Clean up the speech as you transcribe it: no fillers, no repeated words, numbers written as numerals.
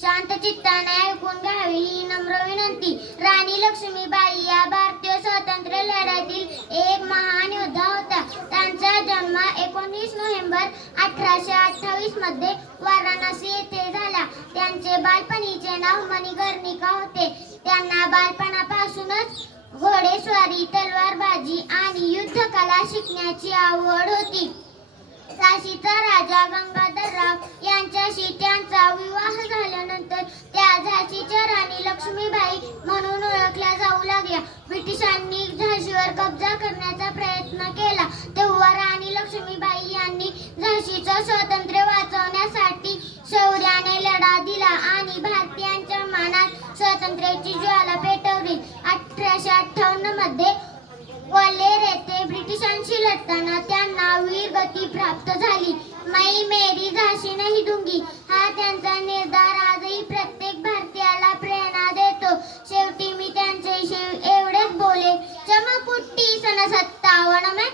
शांत चित्ताने ऐकून घ्यावी ही नम्र विनंती. राणी लक्ष्मीबाई या भारतीय स्वातंत्र्य लढ्यातील एक महान योद्धा होत्या. त्यांचा जन्म 19 नोव्हेंबर 1828 मध्ये वाराणसी येथे झाला. त्यांचे बालपणीचे नाव मणिकर्णिका होते. त्यांना बालपणापासूनच घोडेस्वारी, तलवारबाजी आणि युद्धकला शिकण्याची आवड होती. झाशीचा राजा गंगाधरराव यांच्याशी त्यांचा विवाह झाल्यानंतर त्या झाशीच्या राणी लक्ष्मीबाई म्हणून ओळखल्या जाऊ लागल्या. ब्रिटिशांनी झाशीवर कब्जा करण्याचा प्रयत्न केला तेव्हा राणी लक्ष्मीबाई यांनी झाशीचं स्वातंत्र्य वाचवण्यासाठी शौर्याने लढा दिला आणि भारतीयांच्या मनात स्वातंत्र्याची ज्वाला पेटवली. 1858 मध्ये ग्वाल्हेर येथे ब्रिटिशांशी लढताना त्यांना वीरगती प्राप्त झाली. मैं मेरी झाशी नहीं दूंगी हा त्यांचा निर्धार आजही प्रत्येक भारतीयाला प्रेरणा देतो. शेवटी मी त्यांच्याविषयी एवढेच बोले. चमक उठ्ठी सन 57 में